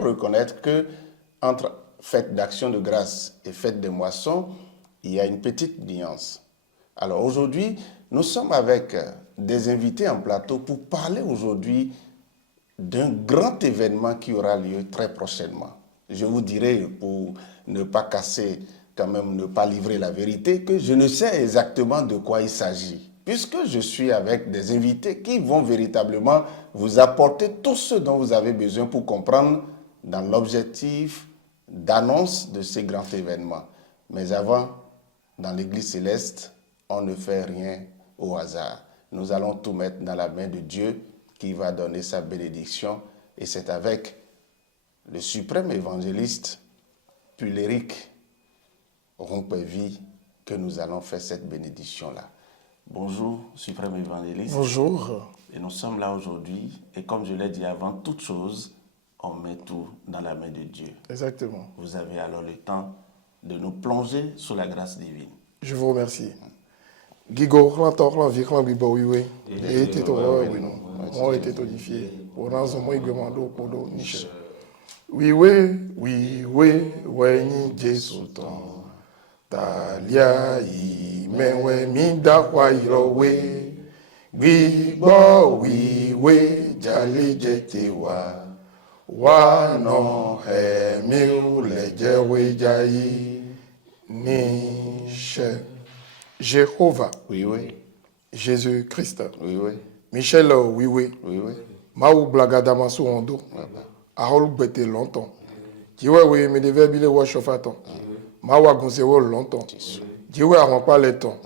devons reconnaître que entre fête d'action de grâce et fête des moissons, il y a une petite nuance. Alors aujourd'hui, nous sommes avec des invités en plateau pour parler aujourd'hui d'un grand événement qui aura lieu très prochainement. Je vous dirai, pour ne pas casser, quand même ne pas livrer la vérité, que je ne sais exactement de quoi il s'agit, puisque je suis avec des invités qui vont véritablement vous apporter tout ce dont vous avez besoin pour comprendre dans l'objectif d'annonce de ces grands événements. Mais avant, dans l'Église céleste, on ne fait rien au hasard. Nous allons tout mettre dans la main de Dieu qui va donner sa bénédiction. Et c'est avec le suprême évangéliste Puléric Rompevi que nous allons faire cette bénédiction-là. Bonjour, suprême évangéliste. Bonjour. Et nous sommes là aujourd'hui. Et comme je l'ai dit avant toute chose, on met tout dans la main de Dieu. Exactement. Vous avez alors le temps de nous plonger sous la grâce divine. Je vous remercie. Gigo, la vie, oui. Et était au oui, non. Moi, était tonifié. Pour nous, on m'a demandé au codo, niche. Oui, ni Jésus, ton. Talia, mais ouais, minda, we. Gigo, jali, jetewa. Wa no he miu leje wejayi niche. Jéhovah. Oui. Jésus-Christ. Oui. Michel, oui. Oui. Maou blagadamasu ondo. Ahol bete longtemps. Jiwe oui, me devait bile wa chauffatan. Mawa gonsewo longtemps. Jiwe avant pas le temps.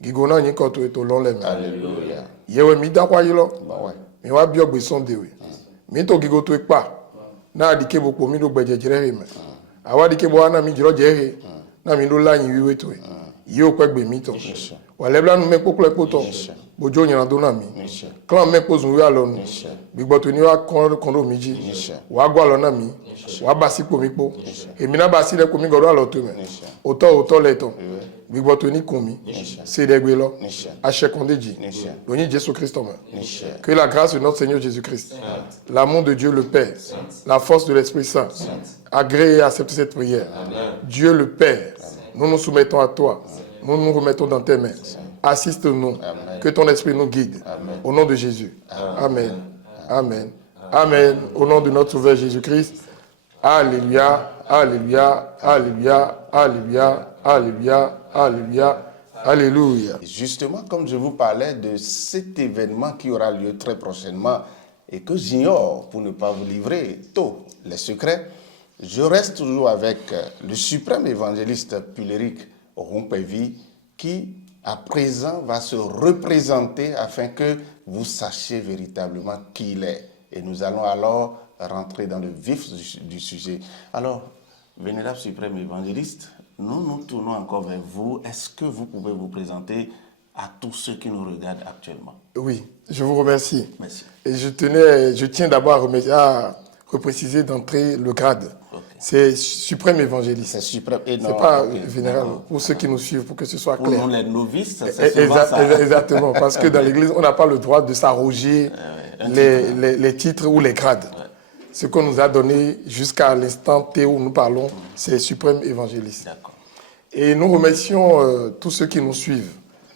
Gigona ni koto eto long leme. Alléluia. Yewe mi da kwa yilo. Bah ouais. Mi wa biogbe sondewe. Mi to gigoto ekpa. Na adike boko mi do gbeje jere me awa dike bo ana mi jiro jere na mi do layin wiwe to yi o pegbe mi to wa lebla nu me kokle poto bojo yan do na mi klan me pozun wi alonu gbigbo to ni wa kon mi ji wa gwa lo na mi wa ba sipo mi po èmi na ba si le ko mi godo alo to me oto le to gbigbo to ni kun mi se de gbe lo ase kon deji lo ni Jésus Christ mo que la grâce de notre Seigneur Jésus-Christ, l'amour de Dieu le Père, la force de l'Esprit Saint, agrée et accepte cette prière. Amen. Dieu le Père, nous nous soumettons à toi, nous nous remettons dans tes mains. Assiste-nous, que ton Esprit nous guide. Amen. Au nom de Jésus. Amen. Amen. Au nom de notre Sauveur Jésus-Christ. Alléluia, alléluia, alléluia, alléluia, alléluia, alléluia. Alléluia. Justement, comme je vous parlais de cet événement qui aura lieu très prochainement et que j'ignore pour ne pas vous livrer tous les secrets, je reste toujours avec le suprême évangéliste Puléric Rompevi qui, à présent, va se représenter afin que vous sachiez véritablement qui il est. Et nous allons alors rentrer dans le vif du sujet. Alors, vénérable suprême évangéliste, nous tournons encore vers vous. Est-ce que vous pouvez vous présenter à tous ceux qui nous regardent actuellement? Oui, je vous remercie. Merci. Et je tiens d'abord à repréciser d'entrée le grade. Okay. C'est suprême évangéliste. C'est suprême. C'est pas vénérable. Pour ceux qui nous suivent, pour que ce soit clair. Pour nous les novices, c'est souvent ça. Exactement, parce que dans l'Église, on n'a pas le droit de s'arroger les titres ou les grades. Ouais. Ce qu'on nous a donné jusqu'à l'instant T où nous parlons, c'est suprême évangéliste. Et nous remercions tous ceux qui nous suivent.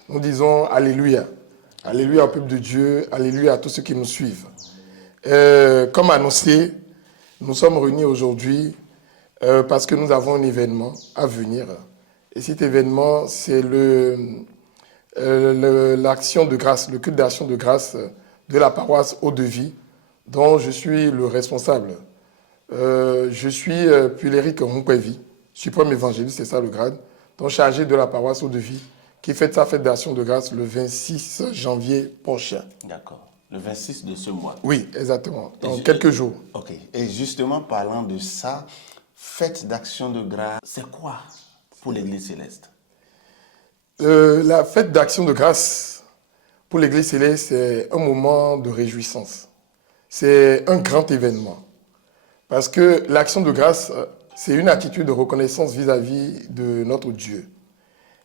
Nous disons Alléluia. Alléluia au peuple de Dieu. Alléluia à tous ceux qui nous suivent. Comme annoncé, nous sommes réunis aujourd'hui parce que nous avons un événement à venir. Et cet événement, c'est l'action de grâce, le culte d'action de grâce de la paroisse Eau-de-Vie, dont je suis le responsable. Je suis Puléric Rompevi, suprême évangéliste, c'est ça le grade, donc chargé de la paroisse Eau-de-Vie, qui fête sa fête d'action de grâce le 26 janvier prochain. D'accord. Le 26 de ce mois. Oui, exactement, dans quelques jours. Ok. Et justement, parlant de ça, fête d'action de grâce, c'est quoi pour l'Église céleste? La fête d'action de grâce pour l'Église céleste, c'est un moment de réjouissance. C'est un grand événement. Parce que l'action de grâce, c'est une attitude de reconnaissance vis-à-vis de notre Dieu.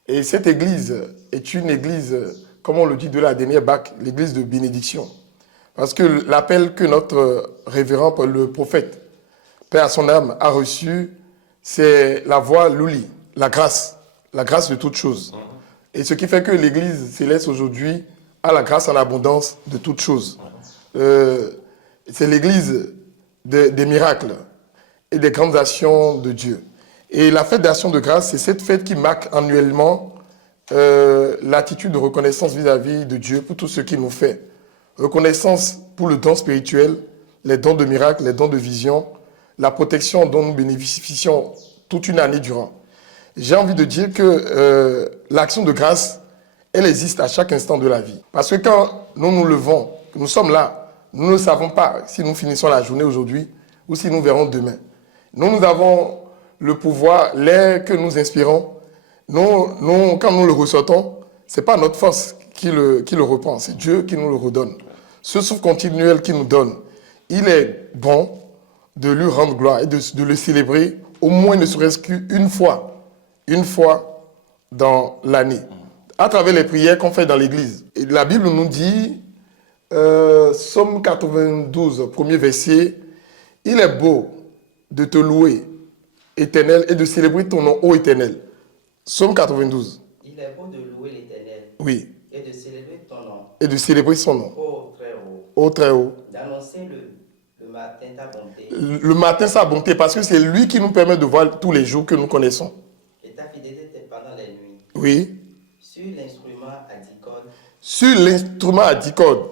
Et cette église est une église, comme on le dit de la dernière BAC, l'église de bénédiction. Parce que l'appel que notre révérend, le prophète paix à son âme, a reçu, c'est la voie Luli, la grâce de toutes choses. Et ce qui fait que l'Église céleste aujourd'hui a la grâce en abondance de toutes choses. C'est l'Église des miracles et des grandes actions de Dieu. Et la fête d'action de grâce, c'est cette fête qui marque annuellement l'attitude de reconnaissance vis-à-vis de Dieu pour tout ce qu'il nous fait. Reconnaissance pour le don spirituel, les dons de miracles, les dons de vision, la protection dont nous bénéficions toute une année durant. J'ai envie de dire que l'action de grâce, elle existe à chaque instant de la vie. Parce que quand nous nous levons, nous sommes là, nous ne savons pas si nous finissons la journée aujourd'hui ou si nous verrons demain. Nous avons le pouvoir, l'air que nous inspirons. Quand nous le ressortons, ce n'est pas notre force qui le reprend, c'est Dieu qui nous le redonne. Ce souffle continuel qu'il nous donne, il est bon de lui rendre gloire et de le célébrer au moins ne serait-ce qu'une fois dans l'année, à travers les prières qu'on fait dans l'église. Et la Bible nous dit, Psaume 92, premier verset, « Il est beau de te louer, Éternel, et de célébrer ton nom, ô Éternel. » Psaume 92. Il est beau de louer l'Éternel. Oui. Et de célébrer ton nom. Et de célébrer son nom. Ô très haut. Ô très haut. D'annoncer le matin ta bonté. Le matin sa bonté, parce que c'est lui qui nous permet de voir tous les jours que nous connaissons. Et ta fidélité pendant les nuits. Oui. Sur l'instrument à 10 cordes. Sur l'instrument à 10 cordes.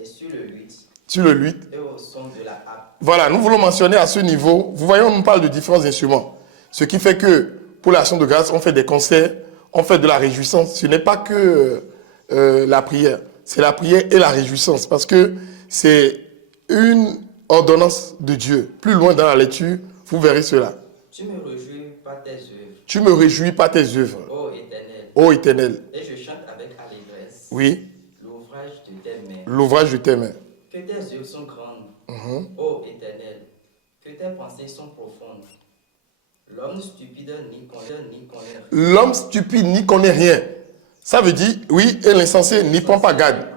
Et sur le luth. Sur le luth. Et au son de la harpe. Voilà, nous voulons mentionner à ce niveau, vous voyez, on nous parle de différents instruments. Ce qui fait que pour l'action de grâce, on fait des concerts, on fait de la réjouissance. Ce n'est pas que la prière, c'est la prière et la réjouissance, parce que c'est une ordonnance de Dieu. Plus loin dans la lecture, vous verrez cela. Tu me réjouis par tes œuvres. Tu me réjouis par tes œuvres. Ô Éternel. Ô Éternel. Et je chante avec allégresse. Oui. L'ouvrage de tes mains. L'ouvrage de tes mains. Que tes œuvres sont grandes. Ô Éternel. Que tes pensées sont profondes. L'homme stupide n'y connaît rien. L'homme stupide n'y connaît rien. Ça veut dire, oui, et l'insensé n'y prend pas garde.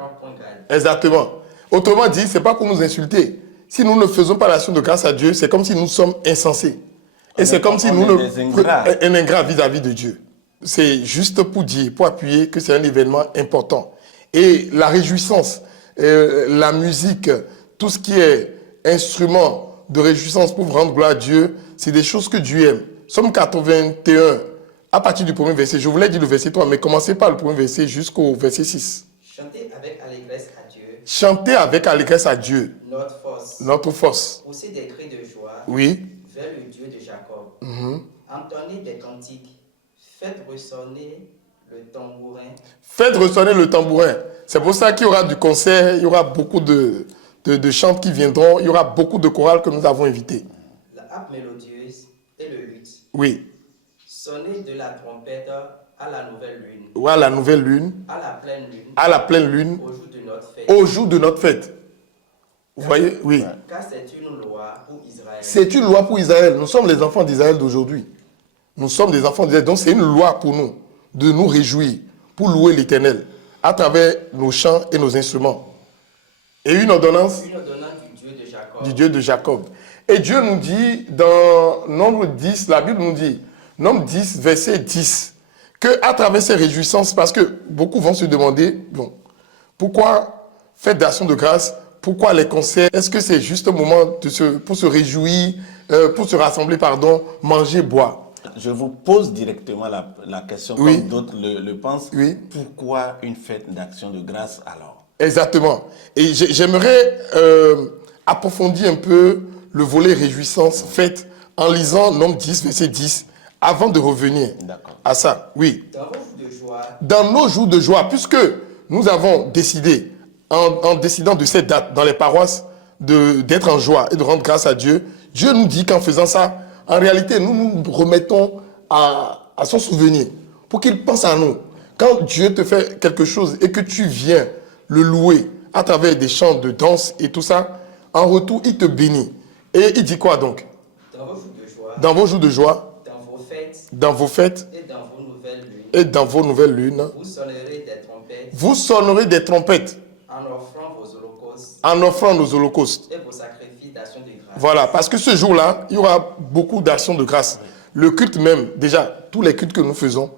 Exactement. Autrement dit, ce n'est pas pour nous insulter. Si nous ne faisons pas l'action de grâce à Dieu, c'est comme si nous sommes insensés. Et c'est comme si nous un ingrat vis-à-vis de Dieu. C'est juste pour dire, pour appuyer que c'est un événement important. Et la réjouissance, la musique, tout ce qui est instrument de réjouissance pour rendre gloire à Dieu, c'est des choses que Dieu aime. Psaume 81, à partir du premier verset, je vous l'ai dit le verset 3, mais commencez par le premier verset jusqu'au verset 6. Chantez avec allégresse à Dieu. Chantez avec allégresse à Dieu. Notre force. Notre force. Poussez des cris de joie. Oui. Vers le Dieu de Jacob. Entonnez des cantiques. Faites ressonner le tambourin. Faites ressonner le tambourin. C'est pour ça qu'il y aura du concert, il y aura beaucoup de chants qui viendront, il y aura beaucoup de chorales que nous avons invités. La harpe mélodieuse et le luth. Oui. Sonnez de la trompette à la nouvelle lune. Ou à la nouvelle lune. À la pleine lune. À la pleine lune. Au jour de notre fête. Au jour de notre fête. Vous voyez? Oui. Car c'est une loi pour Israël. C'est une loi pour Israël. Nous sommes les enfants d'Israël d'aujourd'hui. Nous sommes des enfants d'Israël. Donc c'est une loi pour nous de nous réjouir, pour louer l'Éternel à travers nos chants et nos instruments. Et une ordonnance du Dieu de Jacob. Du Dieu de Jacob. Et Dieu nous dit dans Nombre 10, la Bible nous dit, Nombre 10, verset 10, qu'à travers ces réjouissances, parce que beaucoup vont se demander, bon, pourquoi fête d'action de grâce, pourquoi les concerts, est-ce que c'est juste un moment pour se réjouir, pour se rassembler, manger, boire? Je vous pose directement la question, oui. Comme d'autres le pensent. Oui. Pourquoi une fête d'action de grâce alors? Exactement. Et j'aimerais approfondir un peu le volet réjouissance fête en lisant Nombre 10, verset 10, avant de revenir à ça. Oui. Dans vos jours de joie. Dans nos jours de joie, puisque nous avons décidé, en décidant de cette date dans les paroisses, d'être en joie et de rendre grâce à Dieu, Dieu nous dit qu'en faisant ça, en réalité, nous nous remettons à son souvenir pour qu'il pense à nous. Quand Dieu te fait quelque chose et que tu viens le louer à travers des chants de danse et tout ça, en retour, il te bénit. Et il dit quoi donc? Dans vos jours de joie. Dans vos jours de joie. Dans vos fêtes. Dans vos fêtes. Et dans vos nouvelles lunes. Et dans vos nouvelles lunes. Vous sonnerez des trompettes. Vous sonnerez des trompettes. En offrant offrant vos holocaustes en offrant nos holocaustes. et vos sacrifices d'action de grâce. Voilà, parce que ce jour-là, il y aura beaucoup d'actions de grâce. Le culte même, déjà, tous les cultes que nous faisons,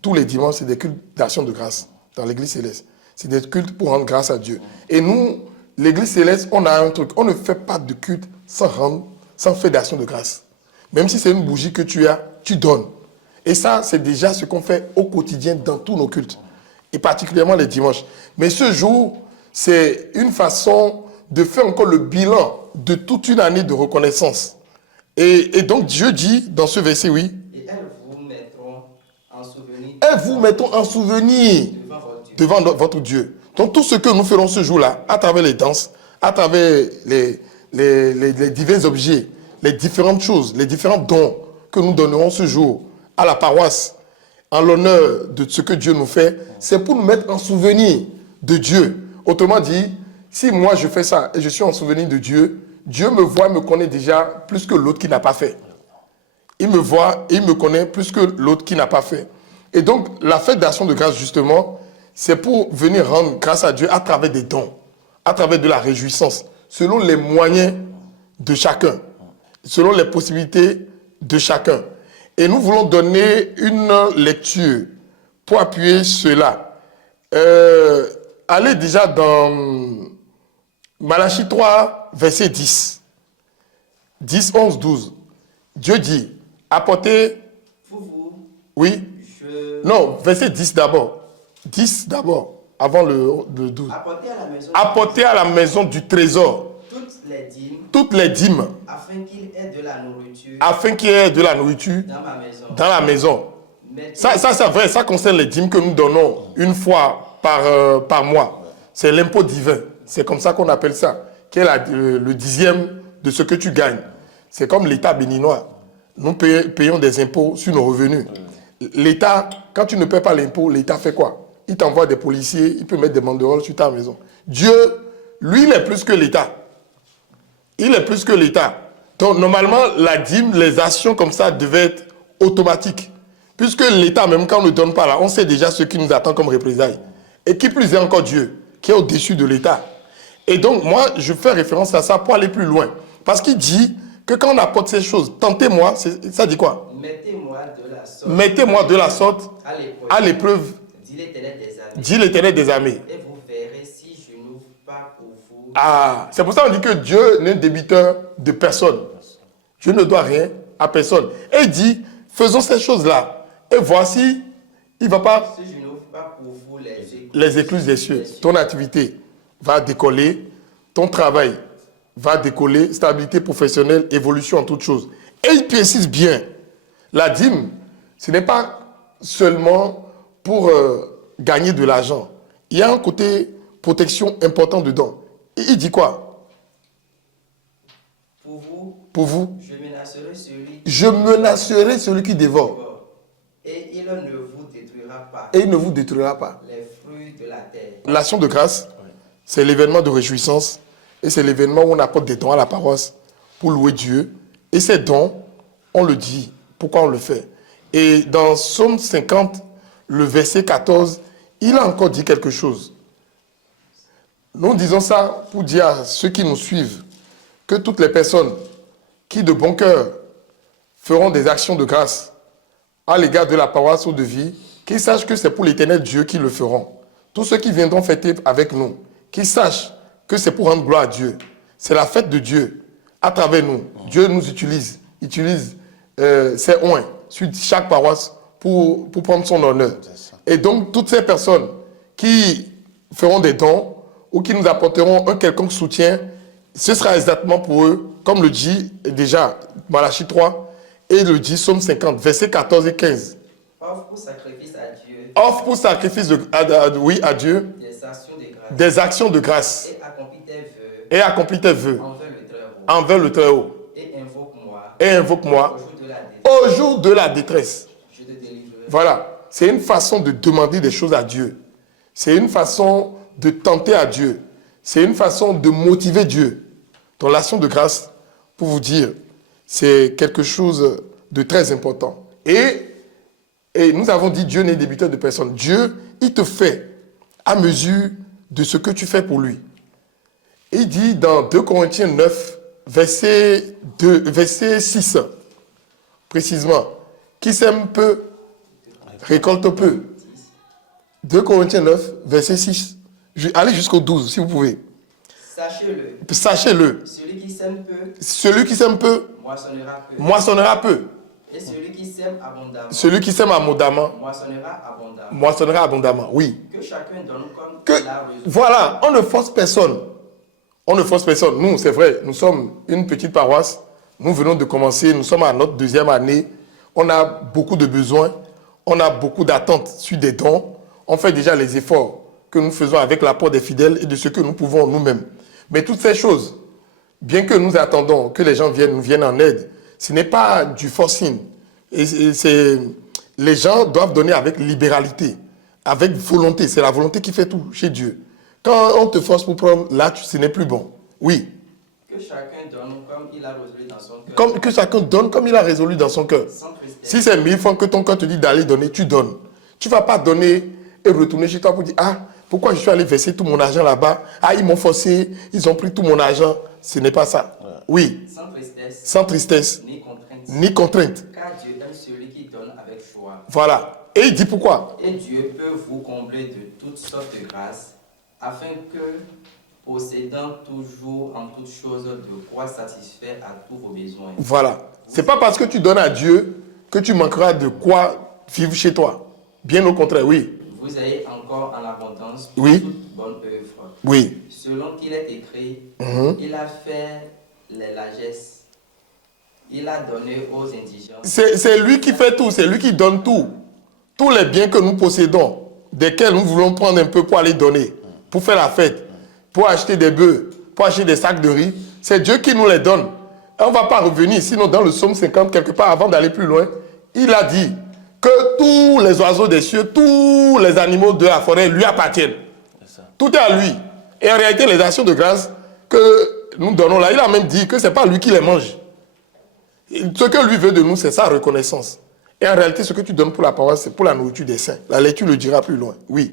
tous les dimanches, c'est des cultes d'action de grâce dans l'Église céleste. C'est des cultes pour rendre grâce à Dieu. Et nous, l'Église céleste, on a un truc. On ne fait pas de culte sans faire d'action de grâce. Même si c'est une bougie que tu as, tu donnes. Et ça, c'est déjà ce qu'on fait au quotidien dans tous nos cultes. Et particulièrement les dimanches. Mais ce jour, c'est une façon de faire encore le bilan de toute une année de reconnaissance. Et donc Dieu dit dans ce verset, oui, Et elles vous mettront en souvenir elles vous mettront en souvenir devant votre Dieu. devant votre Dieu. Donc tout ce que nous ferons ce jour-là, à travers les danses, à travers les divers objets, les différentes choses, les différents dons que nous donnerons ce jour à la paroisse, en l'honneur de ce que Dieu nous fait, c'est pour nous mettre en souvenir de Dieu. Autrement dit, si moi je fais ça et je suis en souvenir de Dieu, Dieu me voit, me connaît déjà plus que l'autre qui n'a pas fait. Il me voit et il me connaît plus que l'autre qui n'a pas fait. Et donc, la fête d'action de grâce, justement, c'est pour venir rendre grâce à Dieu à travers des dons, à travers de la réjouissance, selon les moyens de chacun, selon les possibilités de chacun. Et nous voulons donner une lecture pour appuyer cela. Allez déjà dans Malachie 3, verset 10. 10, 11, 12. Dieu dit, apportez... Vous, Oui. je... Non, verset 10 d'abord. 10 d'abord, avant le 12. Apportez à la maison, Apportez à la maison du trésor toutes les dîmes, afin qu'il afin qu'il y ait de la nourriture y ait de la nourriture dans ma maison. dans la maison. Mettez- Ça c'est vrai, ça concerne les dîmes que nous donnons une fois par mois. C'est l'impôt divin. C'est comme ça qu'on appelle ça, qui est le dixième de ce que tu gagnes. C'est comme l'État béninois. Nous payons des impôts sur nos revenus. L'État, quand tu ne paies pas l'impôt, l'État fait quoi? Il t'envoie des policiers, il peut mettre des banderoles sur ta maison. Dieu, lui, il est plus que l'État. Il est plus que l'État. Donc, normalement, la dîme, les actions comme ça devaient être automatiques. Puisque l'État, même quand on ne donne pas là, on sait déjà ce qui nous attend comme représailles. Et qui plus est encore Dieu, qui est au-dessus de l'État. Et donc, moi, je fais référence à ça pour aller plus loin. Parce qu'il dit que quand on apporte ces choses, tentez-moi, ça dit quoi? Mettez-moi de la sorte Mettez-moi de la sorte à à l'épreuve, dit l'Éternel des armées. dit l'Éternel des armées. Et vous verrez si je n'ouvre pas pour vous Ah, c'est pour ça qu'on dit que Dieu n'est débiteur de personne. Dieu ne doit rien à personne. Et il dit, faisons ces choses-là. Et voici, il ne va pas si je n'ouvre pas pour vous les écluses des cieux. Ton activité va décoller, ton travail va décoller, stabilité professionnelle, évolution en toutes choses. Et il précise bien, la dîme, ce n'est pas seulement pour gagner de l'argent. Il y a un côté protection important dedans. Et il dit quoi? Pour vous, je menacerai celui qui dévore. et il ne vous détruira pas Et il ne vous détruira pas. les fruits de la terre. L'action de grâce, c'est l'événement de réjouissance et c'est l'événement où on apporte des dons à la paroisse pour louer Dieu. Et ces dons, on le dit. Pourquoi on le fait? Et dans Psaume 50, le verset 14, il a encore dit quelque chose. Nous disons ça pour dire à ceux qui nous suivent que toutes les personnes qui de bon cœur feront des actions de grâce à l'égard de la paroisse ou de vie, qu'ils sachent que c'est pour l'Éternel Dieu qu'ils le feront. Tous ceux qui viendront fêter avec nous, qu'ils sachent que c'est pour rendre gloire à Dieu. C'est la fête de Dieu à travers nous. Dieu nous utilise ses oins sur chaque paroisse pour prendre son honneur. Et donc, toutes ces personnes qui feront des dons ou qui nous apporteront un quelconque soutien, ce sera exactement pour eux, comme le dit déjà Malachie 3 et le dit Psaume 50, versets 14 et 15. Offre pour sacrifice à Dieu. Offre pour sacrifice à Dieu Des actions de grâce. des actions de grâce Et accomplis tes vœux. et accomplis tes vœux Envers le Très-Haut. envers le Très-Haut. Et invoque-moi. Et invoque-moi Au jour de la détresse. au jour de la détresse. Je te délivrerai. Voilà, c'est une façon de demander des choses à Dieu. C'est une façon de tenter à Dieu. C'est une façon de motiver Dieu. Donc l'action de grâce, pour vous dire, c'est quelque chose de très important. Et nous avons dit Dieu n'est débiteur de personne. Dieu, il te fait à mesure de ce que tu fais pour lui. Il dit dans 2 Corinthiens 9, verset 6, précisément, qui sème peu, récolte peu. 2 Corinthiens 9, verset 6. Allez jusqu'au 12, si vous pouvez. Sachez-le. Sachez-le. Celui qui sème peu Moissonnera peu. moissonnera peu. Et celui qui sème abondamment moissonnera abondamment. Oui. Que chacun donne comme il a reçu. Voilà, on ne force personne. On ne force personne. Nous, c'est vrai, nous sommes une petite paroisse. Nous venons de commencer, nous sommes à notre 2e année. On a beaucoup de besoins. On a beaucoup d'attentes sur des dons. On fait déjà les efforts que nous faisons avec l'apport des fidèles et de ce que nous pouvons nous-mêmes. Mais toutes ces choses, bien que nous attendons que les gens nous viennent en aide, ce n'est pas du forcing. Les gens doivent donner avec libéralité, avec volonté. C'est la volonté qui fait tout chez Dieu. Quand on te force pour prendre, là, ce n'est plus bon. Oui. Que chacun donne comme il a résolu dans son cœur. Que chacun donne comme il a résolu dans son cœur. Si c'est 1000 francs que ton cœur te dit d'aller donner, tu donnes. Tu ne vas pas donner et retourner chez toi pour dire, ah, pourquoi je suis allé verser tout mon argent là-bas? Ah, ils m'ont forcé, ils ont pris tout mon argent. Ce n'est pas ça. Oui. Sans tristesse. Ni contrainte. Car Dieu aime celui qui donne avec joie. Voilà. Et il dit pourquoi? Et Dieu peut vous combler de toutes sortes de grâces, afin que, possédant toujours en toutes choses de quoi satisfaire à tous vos besoins. Voilà. C'est pas parce que tu donnes à Dieu que tu manqueras de quoi vivre chez toi. Bien au contraire, oui. Vous ayez encore en abondance pour toute bonne œuvre. Oui. Selon qu'il est écrit, il a fait les largesses. Il a donné aux indigents. C'est lui qui fait tout, c'est lui qui donne tout. Tous les biens que nous possédons, desquels nous voulons prendre un peu pour aller donner, pour faire la fête, pour acheter des bœufs, pour acheter des sacs de riz, c'est Dieu qui nous les donne. On ne va pas revenir, sinon dans le psaume 50, quelque part, avant d'aller plus loin, il a dit que tous les oiseaux des cieux, tous les animaux de la forêt lui appartiennent. Tout est à lui. Et en réalité, les actions de grâce que nous donnons là, il a même dit que ce n'est pas lui qui les mange. Ce que lui veut de nous, c'est sa reconnaissance. Et en réalité, ce que tu donnes pour la paroisse, c'est pour la nourriture des saints. La lecture le dira plus loin. Oui.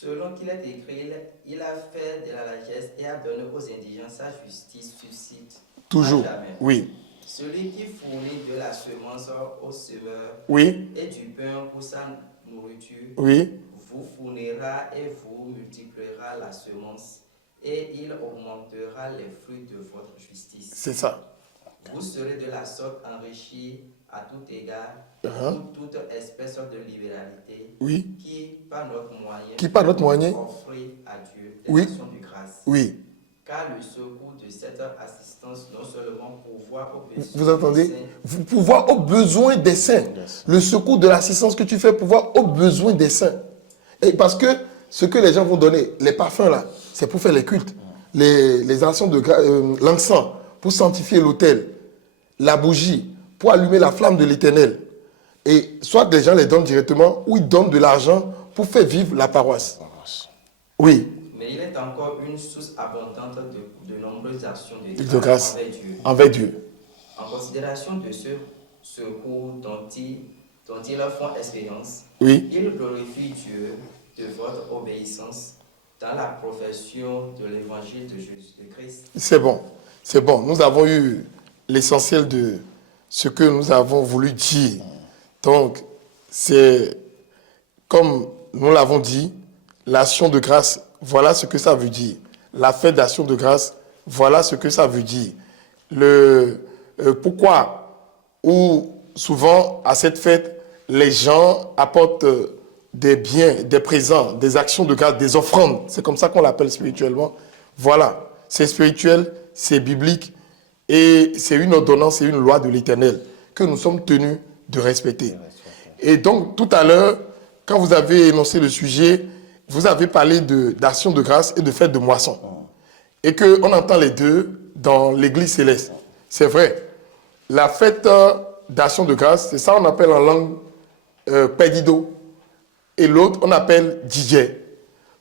Selon qu'il est écrit, il a fait de la largesse et a donné aux indigents sa justice suscite. Toujours. Oui. Celui qui fournit de la semence au semeur et du pain pour sa nourriture, vous fournira et vous multipliera la semence et il augmentera les fruits de votre justice. C'est ça. Vous serez de la sorte enrichis à tout égard pour toute espèce de libéralité qui, par notre moyen, offre à Dieu des actions de grâce. Oui. Car le secours de cette assistance non seulement pourvoit aux besoins vous entendez des saints, pourvoir aux besoins des saints. Le secours de l'assistance que tu fais pourvoir aux besoins des saints. Et parce que ce que les gens vont donner, les parfums là, c'est pour faire les cultes, les actions de l'encens, pour sanctifier l'autel, la bougie, pour allumer la flamme de l'Éternel. Et soit les gens les donnent directement, ou ils donnent de l'argent pour faire vivre la paroisse. Oui. Mais il est encore une source abondante de nombreuses actions de grâce envers Dieu. En considération de ce secours dont ils font expérience, ils glorifient Dieu de votre obéissance dans la profession de l'évangile de Jésus-Christ. C'est bon. C'est bon. Nous avons eu l'essentiel de ce que nous avons voulu dire. Donc, c'est comme nous l'avons dit, l'action de grâce, voilà ce que ça veut dire. La fête d'action de grâce, voilà ce que ça veut dire. Pourquoi ou souvent à cette fête, les gens apportent des biens, des présents, des actions de grâce, des offrandes. C'est comme ça qu'on l'appelle spirituellement. Voilà, c'est spirituel, c'est biblique et c'est une ordonnance et une loi de l'Éternel que nous sommes tenus de respecter. Et donc, tout à l'heure, quand vous avez énoncé le sujet, vous avez parlé d'action de grâce et de fête de moisson. Et qu'on entend les deux dans l'Église céleste. C'est vrai. La fête d'action de grâce, c'est ça qu'on appelle en langue Pedido. Et l'autre, on appelle DJ.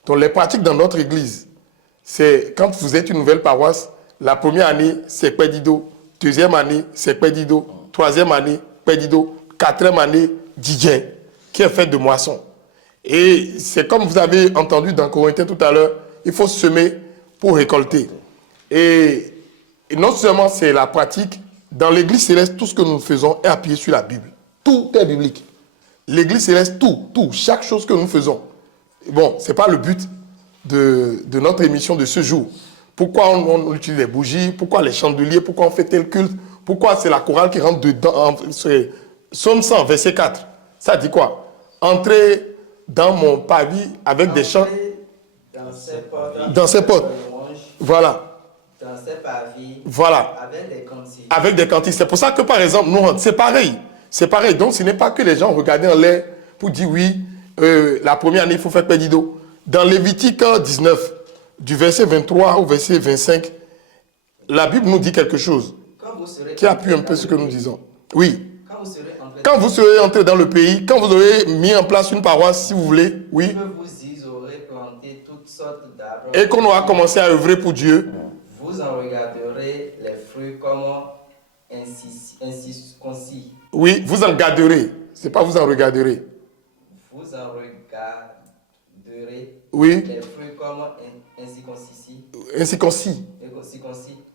Donc, les pratiques dans notre Église, c'est quand vous êtes une nouvelle paroisse, la première année, c'est Pedido. Deuxième année, c'est Pedido. Troisième année, Pedido. Quatrième année, DJ, qui est fête de moisson. Et c'est comme vous avez entendu dans Corinthiens tout à l'heure, il faut semer pour récolter. Et non seulement c'est la pratique, dans l'église céleste, tout ce que nous faisons est appuyé sur la Bible. Tout est biblique. L'église céleste, tout, chaque chose que nous faisons. Bon, ce n'est pas le but de notre émission de ce jour. Pourquoi on utilise les bougies, pourquoi les chandeliers, pourquoi on fait tel culte, pourquoi c'est la chorale qui rentre dedans. Psaume 100, verset 4. Ça dit quoi? Entrez dans mon pavis avec des chants. Dans ses portes. Voilà. Dans ses pavis. Voilà. Avec des cantiques. Avec des cantiques. C'est pour ça que, par exemple, nous rentrons. C'est pareil. C'est pareil. Donc, ce n'est pas que les gens regardent en l'air pour dire oui, la première année, il faut faire pédido. Dans Lévitique 19, du verset 23 au verset 25, la Bible nous dit quelque chose qui appuie un peu ce que nous disons. Oui. Quand vous serez entré dans le pays, quand vous aurez mis en place une paroisse, si vous voulez, oui. Et qu'on aura commencé à œuvrer pour Dieu. Vous en regarderez les fruits comme ainsi concis. Oui, vous en garderez. C'est pas vous en regarderez. Vous en regarderez. Oui. Les fruits comme ainsi concis. Ainsi concis.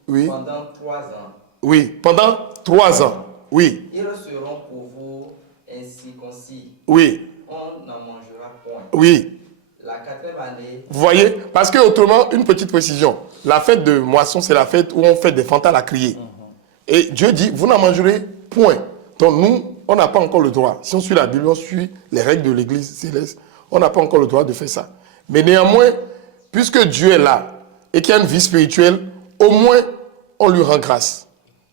Oui. Pendant 3 ans. Oui, pendant 3 ans. Oui. Ils seront pour vous ainsi concis. Oui. On n'en mangera point. Oui. La 4e année. Vous voyez? Parce que autrement, une petite précision. La fête de moisson, c'est la fête où on fait des fantales à crier. Et Dieu dit, vous n'en mangerez point. Donc nous, on n'a pas encore le droit. Si on suit la Bible, on suit les règles de l'église céleste, on n'a pas encore le droit de faire ça. Mais néanmoins, puisque Dieu est là et qu'il y a une vie spirituelle, au moins, on lui rend grâce.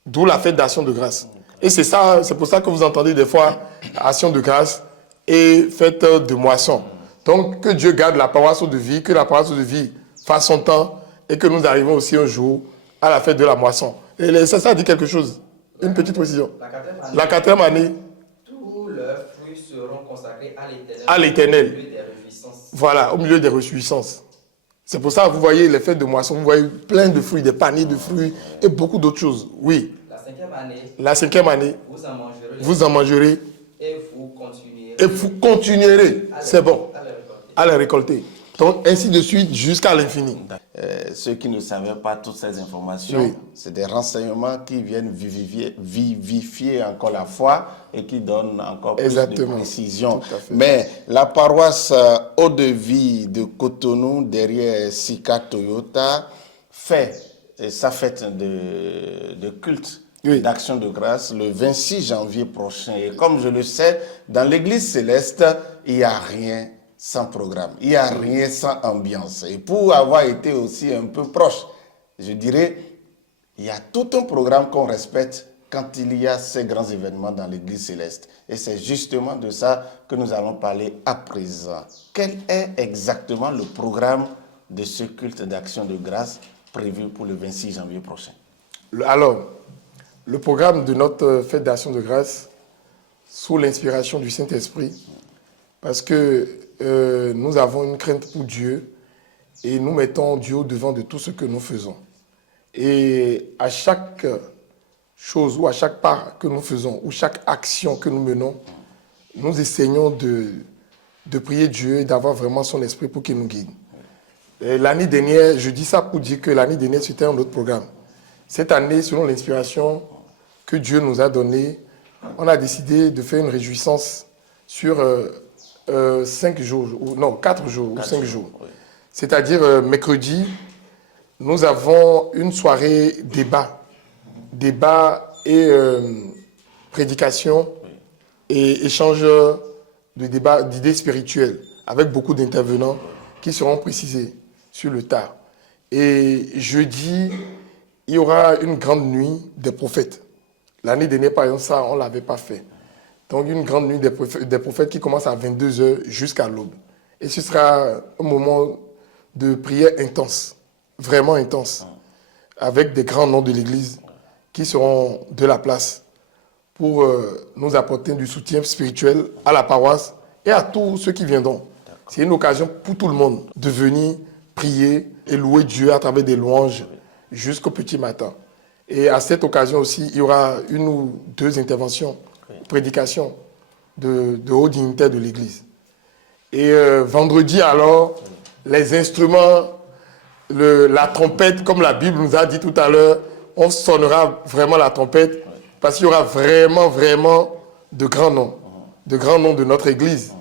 D'où la fête d'action de grâce. Et c'est ça, c'est pour ça que vous entendez des fois action de grâce et fête de moisson. Donc, que Dieu garde la paroisse de vie, que la paroisse de vie fasse son temps et que nous arrivons aussi un jour à la fête de la moisson. Et ça dit quelque chose. Une petite précision. La 4e année. Tous leurs fruits seront consacrés à l'Éternel. Au milieu des réjouissances. Voilà, au milieu des réjouissances. C'est pour ça que vous voyez les fêtes de moisson, vous voyez plein de fruits, des paniers de fruits et beaucoup d'autres choses. Oui. La 5e année. Vous en mangerez. Et vous continuerez. Et vous continuerez. C'est bon. À les récolter. Donc, ainsi de suite jusqu'à l'infini. Ceux qui ne savaient pas toutes ces informations, oui. C'est des renseignements qui viennent vivifier encore la foi et qui donnent encore plus de précision. Mais la paroisse Eau-de-Vie de Cotonou, derrière Sika Toyota, fait sa fête de culte, d'action de grâce, le 26 janvier prochain. Et comme je le sais, dans l'Église céleste, il n'y a rien sans programme. Il n'y a rien sans ambiance. Et pour avoir été aussi un peu proche, je dirais, il y a tout un programme qu'on respecte quand il y a ces grands événements dans l'Église céleste. Et c'est justement de ça que nous allons parler à présent. Quel est exactement le programme de ce culte d'action de grâce prévu pour le 26 janvier prochain? Alors, le programme de notre fête d'action de grâce, sous l'inspiration du Saint-Esprit, parce que nous avons une crainte pour Dieu et nous mettons Dieu au-devant de tout ce que nous faisons. Et à chaque chose ou à chaque pas que nous faisons ou chaque action que nous menons, nous essayons de prier Dieu et d'avoir vraiment son esprit pour qu'il nous guide. L'année dernière, je dis ça pour dire que l'année dernière, c'était un autre programme. Cette année, selon l'inspiration que Dieu nous a donnée, on a décidé de faire une réjouissance sur 5 jours, non, 4 jours ou 5 jours. Oui. C'est-à-dire, mercredi, nous avons une soirée débat et prédication et échange de débats, d'idées spirituelles avec beaucoup d'intervenants qui seront précisés sur le tas. Et jeudi, il y aura une grande nuit des prophètes. L'année dernière, par exemple, ça, on ne l'avait pas fait. Donc, une grande nuit des prophètes qui commence à 22h jusqu'à l'aube. Et ce sera un moment de prière intense, vraiment intense, avec des grands noms de l'Église qui seront de la place pour nous apporter du soutien spirituel à la paroisse et à tous ceux qui viendront. C'est une occasion pour tout le monde de venir prier et louer Dieu à travers des louanges jusqu'au petit matin. Et à cette occasion aussi, il y aura 1 ou 2 interventions, prédications de hauts dignitaires de l'Église. Et vendredi alors, les instruments la trompette, comme la Bible nous a dit tout à l'heure, on sonnera vraiment la trompette parce qu'il y aura vraiment, vraiment de grands noms de notre Église.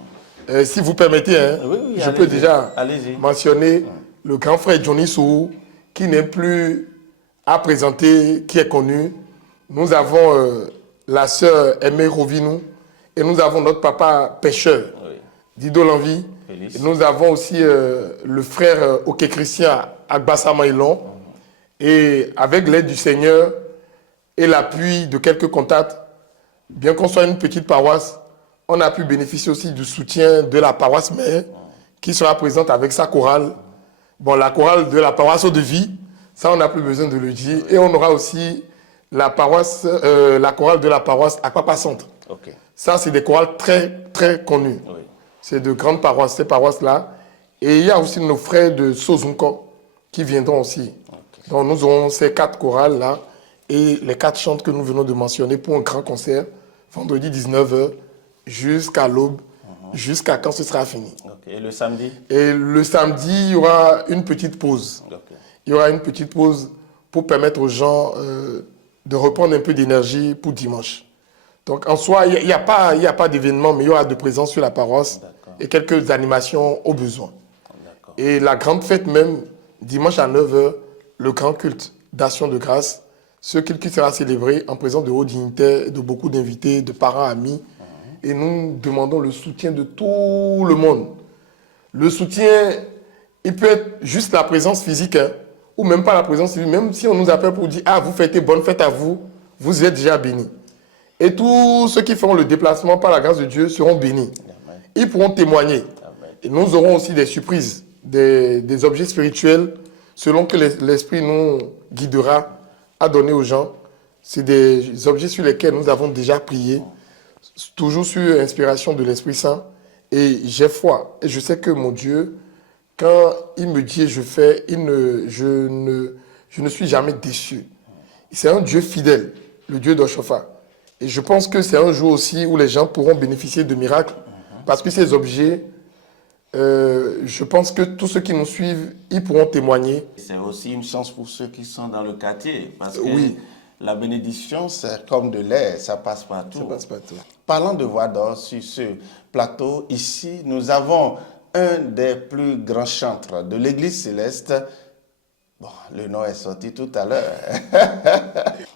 Si vous permettez, hein, je peux déjà mentionner le grand frère Johnny Sou, qui n'est plus à présenter, qui est connu. Nous avons la sœur Aimée Rovinou et nous avons notre papa pêcheur, Dido Lanvi. Et nous avons aussi le frère Oké Christian Agbassa Maïlon. Et avec l'aide du Seigneur et l'appui de quelques contacts, bien qu'on soit une petite paroisse, on a pu bénéficier aussi du soutien de la paroisse mère qui sera présente avec sa chorale. Bon, la chorale de la paroisse Eau-de-Vie, ça on n'a plus besoin de le dire. Et on aura aussi la chorale de la paroisse Aquapa Centre. Okay. Ça, c'est des chorales très, très connues. Oui. C'est de grandes paroisses, ces paroisses-là. Et il y a aussi nos frères de Sozunko qui viendront aussi. Okay. Donc nous aurons ces 4 chorales-là et les 4 chantes que nous venons de mentionner pour un grand concert, vendredi 19h jusqu'à l'aube, jusqu'à quand ce sera fini. Okay. Et le samedi? Et le samedi, il y aura une petite pause. Okay. Il y aura une petite pause pour permettre aux gens de reprendre un peu d'énergie pour dimanche. Donc en soi, il n'y a pas d'événement, mais il y aura de présence sur la paroisse et quelques animations au besoin. Et la grande fête même, dimanche à 9h, le grand culte d'action de grâce, ce culte qui sera célébré en présence de hauts dignitaires, de beaucoup d'invités, de parents, amis. Et nous demandons le soutien de tout le monde. Le soutien, il peut être juste la présence physique, hein, ou même pas la présence physique. Même si on nous appelle pour dire « Ah, vous fêtez bonne fête à vous », vous êtes déjà bénis. Et tous ceux qui feront le déplacement par la grâce de Dieu seront bénis. Amen. Ils pourront témoigner. Amen. Et nous aurons aussi des surprises, des objets spirituels, selon que l'Esprit nous guidera à donner aux gens. C'est des objets sur lesquels nous avons déjà prié, toujours sur inspiration de l'Esprit Saint. Et j'ai foi. Et je sais que mon Dieu, quand il me dit je fais, je ne suis jamais déçu. C'est un Dieu fidèle, le Dieu d'Oshofa. Et je pense que c'est un jour aussi où les gens pourront bénéficier de miracles. Parce que ces objets, je pense que tous ceux qui nous suivent, ils pourront témoigner. C'est aussi une chance pour ceux qui sont dans le quartier. Parce que la bénédiction, c'est comme de l'air, ça passe partout. Ça passe partout. Parlant de voix d'or sur ce plateau, ici, nous avons un des plus grands chantres de l'Église céleste. Bon, le nom est sorti tout à l'heure.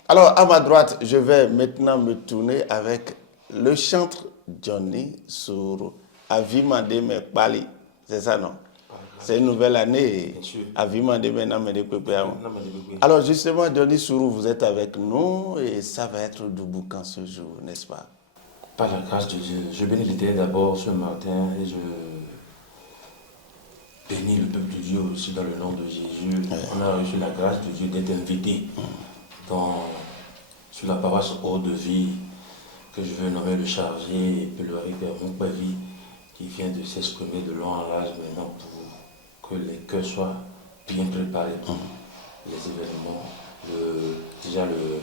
Alors, à ma droite, je vais maintenant me tourner avec le chantre Johnny Suru. Avimande me pali. C'est ça, non? C'est une nouvelle année. Avimande me namede pepe. Alors, justement, Johnny Suru, vous êtes avec nous et ça va être du boucan ce jour, n'est-ce pas? Par la grâce de Dieu, je bénis l'Éternel d'abord ce matin et je bénis le peuple de Dieu aussi dans le nom de Jésus. On a reçu la grâce de Dieu d'être invité sur la paroisse Eau-de-Vie que je veux nommer le chargé et pleurer Père Montpellier qui vient de s'exprimer de long en large maintenant pour que les cœurs soient bien préparés pour les événements. Déjà le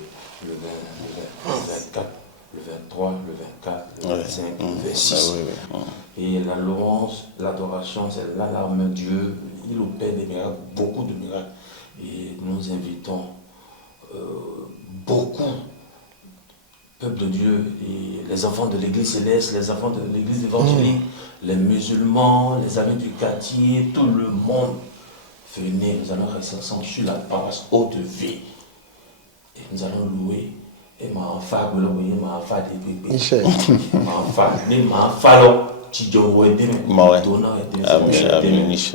24, le 23, le 24, le 25, le 26. Et la louange, l'adoration, c'est là l'arme de Dieu. Il opère des miracles, beaucoup de miracles. Et nous invitons beaucoup, peuple de Dieu, et les enfants de l'Église céleste, les enfants de l'Église évangélique, les musulmans, les amis du quartier, tout le monde. Venez, nous allons rester ensemble sur la paroisse Eau-de-Vie. Et nous allons louer. Et ma fa vous voyez ma fa des bébés ma fa ni ma fa lo ti jo wede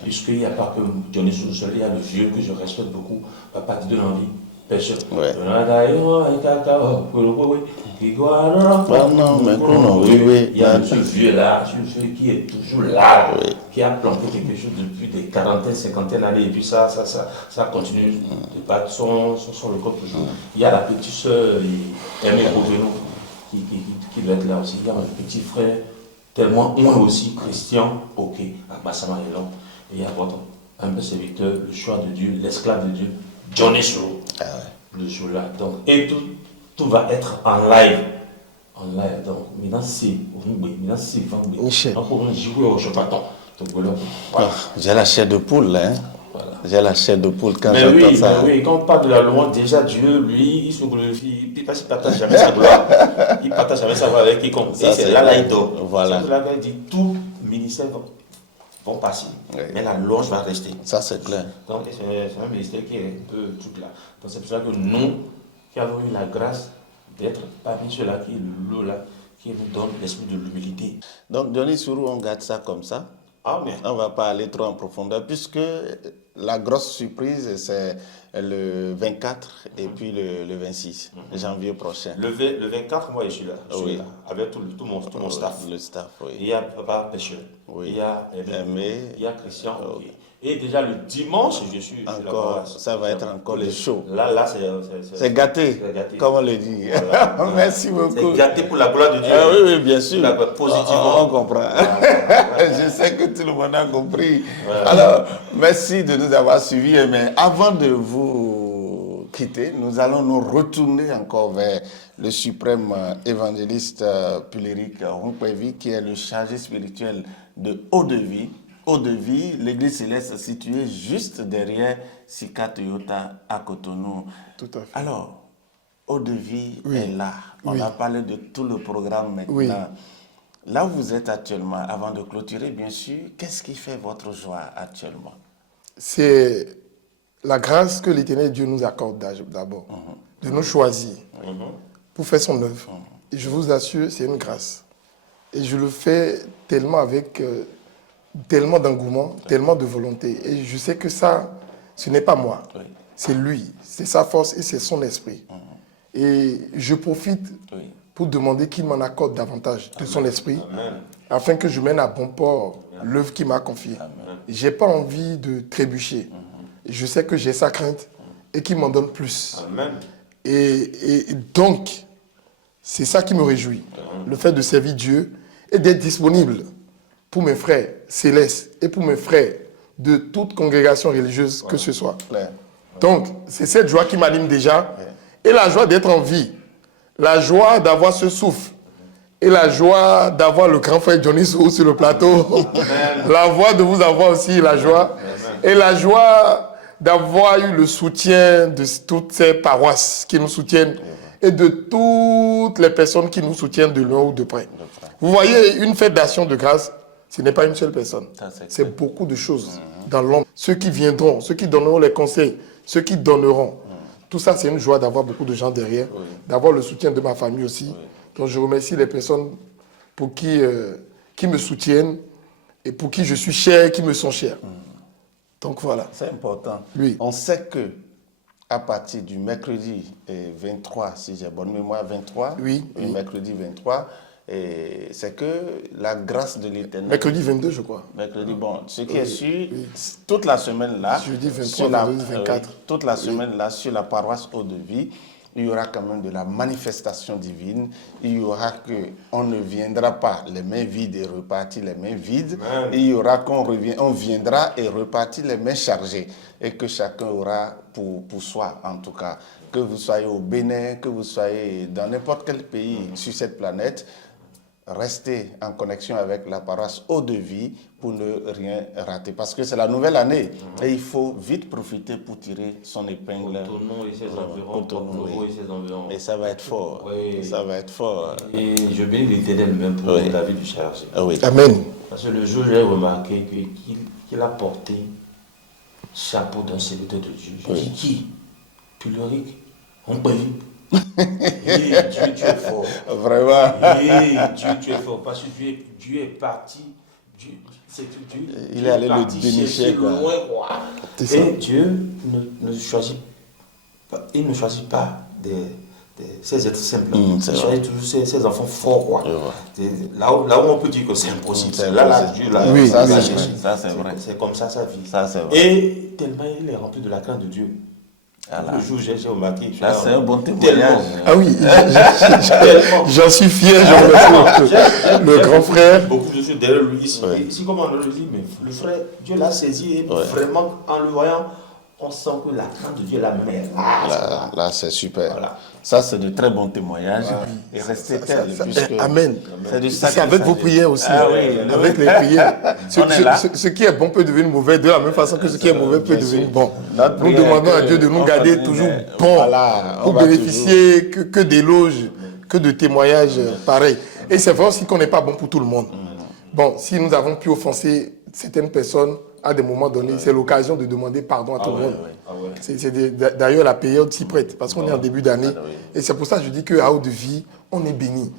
puisque il n'y a pas que Johnny Suru, il y a le vieux que je respecte beaucoup, papa de l'envie pêcheur. Il y a ce vieux là, ce vieux qui est toujours là, qui a planté quelque chose depuis des quarantaines, cinquantaines d'années, et puis ça continue de battre son record toujours. Il y a la petite soeur, Aimée Rovinou, qui doit être là aussi. Il y a le petit frère, tellement moi aussi, Christian, ok, à Bassama et l'homme. Et il y a votre humble serviteur, le choix de Dieu, l'esclave de Dieu, Johnny Suru, le jour là. Donc, et tout va être en live. Donc, maintenant c'est vendredi. Donc, on joue au champagne. Donc, voilà. J'ai la chair de poule, hein. Voilà. J'ai la chair de poule quand Mais j'entends oui, ça. mais oui, quand on parle de la louange, déjà Dieu, lui, il se glorifie, il ne partage jamais sa gloire. Il ne partage jamais sa gloire avec quiconque. Ça, Et c'est c'est là, vrai. il dort. Voilà. C'est là qu'il dit tout ministère vont passer. Oui. Mais la louange va rester. Ça, c'est clair. Donc, c'est un ministère qui est un peu tout là. Donc, c'est pour ça que nous, qui avons eu la grâce d'être parmi ceux-là qui louent là, qui nous donnent l'esprit de l'humilité. Donc, Johnny Sourou, on garde ça comme ça. Ah, mais. On ne va pas aller trop en profondeur puisque la grosse surprise, c'est le 24 et puis le 26 janvier prochain. Le 24, moi, je suis là. Je suis là, avec tout mon staff. Le staff, oui. Il y a Papa Pêcheur. Oui. Il y a Aimé. Il y a Christian. Oui. Et déjà le dimanche, je suis la Encore, paroisse. ça va être encore le show. Là, C'est gâté, c'est gâté. comme on le dit. Voilà. Merci beaucoup. C'est gâté pour la gloire de Dieu. Ah, oui, oui, bien sûr. Positivement. On comprend. Voilà. Je sais que tout le monde a compris. Voilà. Alors, merci de nous avoir suivis. Mais avant de vous quitter, nous allons nous retourner encore vers le suprême évangéliste Puléric Rumpwevi, qui est le chargé spirituel de Eau-de-Vie. Eau-de-Vie, l'église céleste située juste derrière Sika Toyota à Cotonou. Tout à fait. Alors, Eau-de-Vie Oui. est là. On Oui. a parlé de tout le programme maintenant. Oui. Là où vous êtes actuellement, avant de clôturer, bien sûr, qu'est-ce qui fait votre joie actuellement? C'est la grâce que l'Éternel Dieu nous accorde d'abord, de nous choisir pour faire son œuvre. Et je vous assure, c'est une grâce. Et je le fais tellement avec tellement d'engouement, tellement de volonté. Et je sais que ça, ce n'est pas moi. Oui. C'est lui, c'est sa force et c'est son esprit. Et je profite Oui. pour demander qu'il m'en accorde davantage de son esprit, afin que je mène à bon port l'œuvre qu'il m'a confiée. Je n'ai pas envie de trébucher. Je sais que j'ai sa crainte et qu'il m'en donne plus. Amen. Et donc, c'est ça qui me réjouit. Le fait de servir Dieu et d'être disponible pour mes frères célestes et pour mes frères de toute congrégation religieuse que ce soit. Claire. Donc, c'est cette joie qui m'anime déjà. Et la joie d'être en vie. La joie d'avoir ce souffle. Et la joie d'avoir le grand frère Johnny Sourou sur le plateau. La joie de vous avoir aussi, la joie. Et la joie d'avoir eu le soutien de toutes ces paroisses qui nous soutiennent et de toutes les personnes qui nous soutiennent de loin ou de près. Vous voyez, une fête d'action de grâce, ce n'est pas une seule personne. C'est beaucoup de choses dans l'ombre. Ceux qui viendront, ceux qui donneront les conseils, ceux qui donneront. Tout ça, c'est une joie d'avoir beaucoup de gens derrière, d'avoir le soutien de ma famille aussi. Donc, je remercie les personnes pour qui me soutiennent et pour qui je suis cher, qui me sont chers. Donc, voilà. C'est important. Oui. On sait que à partir du mercredi 23, si j'ai bonne mémoire, 23, Oui, le oui. mercredi 23, c'est que la grâce de l'Éternel. Mercredi 22, je crois. Mercredi, bon, ce qui est sûr, toute la semaine là, Jeudi 23, sur la, vendredi 24. toute la semaine là, sur la paroisse Eau-de-Vie, il y aura quand même de la manifestation divine. Il y aura que on ne viendra pas les mains vides et repartir les mains vides. Amen. Il y aura on viendra et repartir les mains chargées. Et que chacun aura pour soi, en tout cas. Que vous soyez au Bénin, que vous soyez dans n'importe quel pays sur cette planète, restez en connexion avec la paroisse Eau-de-Vie pour ne rien rater. Parce que c'est la nouvelle année et il faut vite profiter pour tirer son épingle. Cotonou et ses environs. Cotonou, Cotonou oui. et ses environs. Et ça va être fort. Oui. Ça va être fort. Et je bénis l'Éternel même pour Oui. la vie du chargé. Ah oui. Amen. Parce que le jour, j'ai remarqué qu'il a porté chapeau d'un serviteur de Dieu. Je dis qui? Puléric Rumpwevi. Dieu, tu es fort. Vraiment. Dieu, tu es fort. Parce que Dieu est parti. Dieu, Il est allé le parti dénicher, chercher quoi. loin, quoi. C'est ça. Et Dieu ne choisit pas. Il ne choisit pas ces êtres simples. C'est Il vrai. choisit toujours ces enfants forts, quoi. Je vois. C'est là où on peut dire que c'est impossible. C'est Là, vrai. Dieu, là, Oui, ça, il va c'est chercher. vrai. Ça, c'est vrai. C'est comme ça sa vie. Ça, c'est vrai. Et tellement il est rempli de la crainte de Dieu. Voilà. Le jour où j'ai remarqué. Là, c'est un bon Tellement. témoignage. Ah oui, Tellement. j'en suis fier, je remercie le grand frère. Beaucoup de choses derrière lui ici. Ouais. Ici, comment on le dit, mais le frère, Dieu l'a saisi et Ouais. vraiment en le voyant, on sent que la crainte de Dieu là-même est là. Là, c'est super. Voilà. Ça, c'est de très bons témoignages. Et restez tel. Amen. C'est avec vos prières aussi. Ah, oui, avec les prières. Ce qui est bon peut devenir mauvais de la même façon que ce qui est mauvais peut devenir bon. Nous demandons à Dieu de nous garder toujours bons pour bénéficier que d'éloges, que de témoignages pareils. Et c'est vrai aussi qu'on n'est pas bon pour tout le monde. Bon, si nous avons pu offenser certaines personnes à des moments donnés, c'est l'occasion de demander pardon à tout le monde. C'est d'ailleurs la période s'y prête, parce qu'on est en début d'année. Et c'est pour ça que je dis qu'à Eau de Vie, on est béni.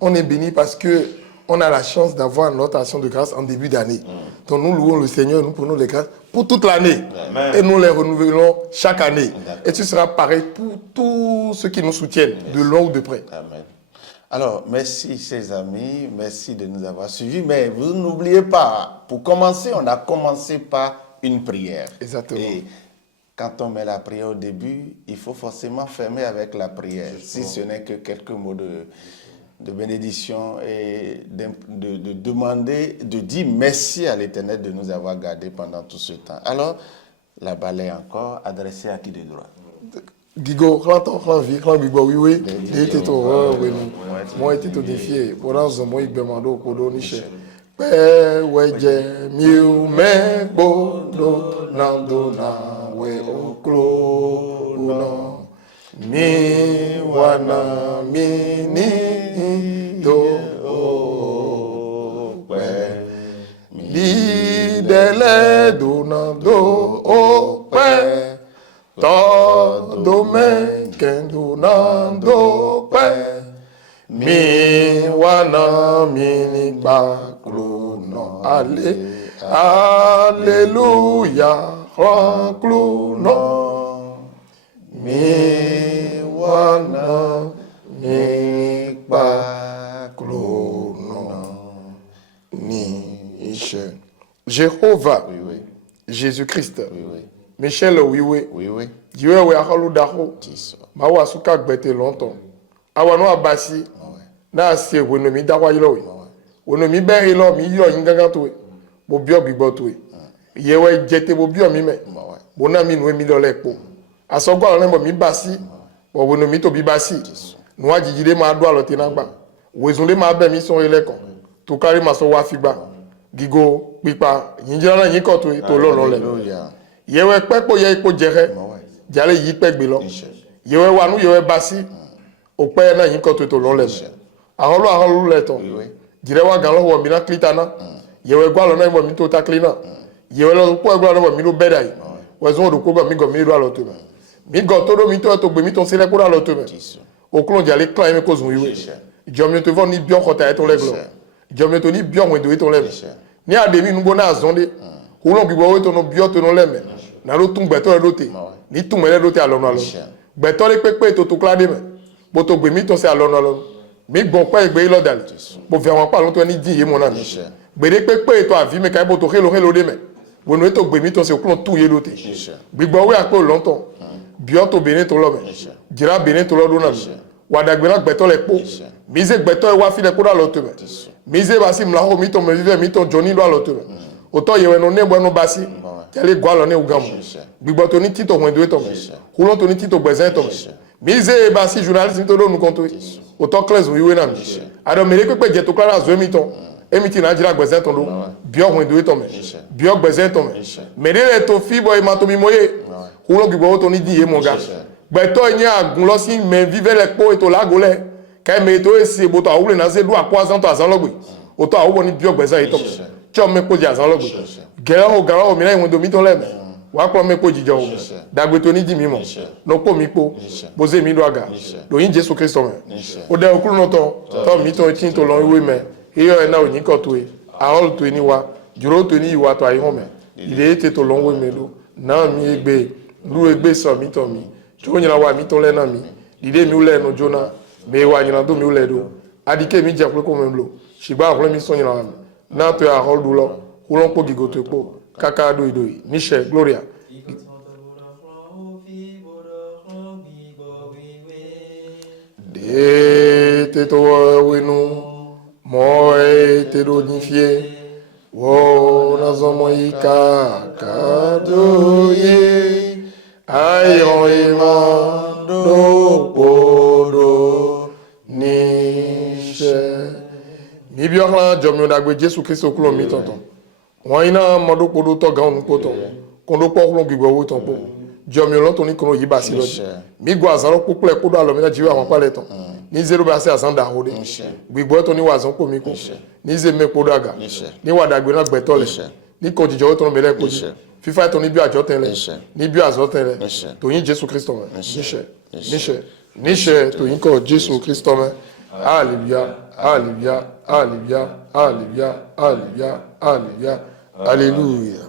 On est béni parce qu'on a la chance d'avoir notre action de grâce en début d'année. Donc nous louons le Seigneur, nous prenons les grâces pour toute l'année. Et nous les renouvelons chaque année. Et ce sera pareil pour tous ceux qui nous soutiennent, de loin ou de près. Amen. Alors, merci, chers amis, merci de nous avoir suivis. Mais vous n'oubliez pas, pour commencer, on a commencé par une prière. Exactement. Et quand on met la prière au début, il faut forcément fermer avec la prière. Si ce n'est que quelques mots de bénédiction et de demander, de dire merci à l'Éternel de nous avoir gardés pendant tout ce temps. Alors, la balle est encore adressée à qui de droit? Gigo, quand vie, quand Gigo, oui, était au moi, était au défi. Pour un moment, il demande au Kodo Niche. Weje, miu, me, bodo, nandona, we, oklo, no, mi, wana, mi, ni, do, li, dele, do, nando, o, pe. Todo me kendo nando pe mi wana mini bakluno ale alléluia bakluno mi wana mini bakluno ni ishe Jéhovah Jésus-Christ Michel, oui. Dieu est à l'Oudaro. Mawa Souka Gbete longtemps. Awano Abassi. Na se wenomi dawa ilo. Wenomi be ilo mi yo ingangato. Bo bio biboto. Yewe jete bo bio mi me. Bona mi no mi dole po. Asogwa lo mo mi basi. Bo wenomi to bi basi. No ajijide ma do alote na gba. Wezunle ma be mi son elekon. To kari ma so wa figba. Gigo pipa yinjira na yin ko to lo le. Yewe pepo ye ipo jere jale yi pegbe lo yewe wanu yewe basi ope na yin ko to lo le aholo le ton dire wa gan lo wo mi na klitana yewe gwa lo na mo mi to ta klina yewe lo po gwa lo mo mi lo beda yi wezon do ko gba mi go mi lo to mi go to do mi to gbe mi to sele ko lo to me oklon jale clan mi ko zun yiwe jomio to von ni bion ko ta to le glo jomio to ni bion we do to le ni ademi nu go na zonde Oulon qui boit ton bio ton lemme. Na lo tung beto lote. Ni tung mele lote alon alon. Beto le pepe to klade me. Boto gbe mi ton se alon alon. Mi bon pa egbe lo dal. Bo fe won pa lon to ni di ye mon ami. Gbe de pepe to avi me kai boto helo de me. Bo no to gbe mi ton se klon tou ye lote. Gbigbo we apo longton. Bio to bene to lo me. Jira bene to lo do na mi. Wadagbe na beto le po. Mize beto e wa fi le ko da lo to me. Mize basi mla ho mi ton me vive mi ton Johnny do lo to me. Autant yewe no ne bueno basi tele gwalo ne ugamu gbigbo to ni tito won do to me kulon to ni tito gbezin to me mize basi journaliste to do nu konto autant class wiwe na mi ado mere pepe je to klara zo mi ton emiti na jira gbezin to do bio won do to me bio gbezin to me mere le to fi boy ma to mi moye kulon gbigbo to ni di ye monga gbeto yin agun lo si me vive le po eto lagole kai me to esi boto awule na se do apo azan to azan logbe autant awo ni bio gbezin to me Chom me ko jazan lo gbe gero mi na won do mi to leme wa po me ko jijo dagbe to ni di mi mo no po mi po boze mi do aga do yin Jesu Kristo me o de okuru no to mi to tin to lo iwe me iyo e na oni ko to e ahol to ni wa juro to ni iwa to ayi ho me ile te to lo we me do na mi egbe lu egbe so mi to mi to nyina wa mi to le na mi ile mi ule no jona me wa nyina do mi ule do adike mi je pe ko me blo shiba ho mi so nyina na to ya holdulo hulon po gigoto po kaka do idoi Michel Gloria de te to wenu mo te do nifie wo na zo mo ika ka do ye Aïron imando podo niche. Mi biokla jomio dagbe Jésus Christ okulo mi tonton. Wọ́n iná modo podo to gan nu poto. Kondo poklo gigbo wo ton po. Jomio lon toni kono yiba si lo. Mi gwa azaro pople podo alo mi na jiwa won pale ton. Ni zero ba se azanda hode. Gbigbo to ni wazon ko mi ko. Ni ze me podo aga. Ni wadagbe na gbeto le. Ni ko jijo to no mele ko. Fifa to ni bi ajo ten le. Ni bi azo ten le. To yin Jésus Christ me. Niche to yin ko Jésus Christ me. Alléluia. Alléluia. Alléluia. Alléluia. Alléluia. Alléluia. Alléluia.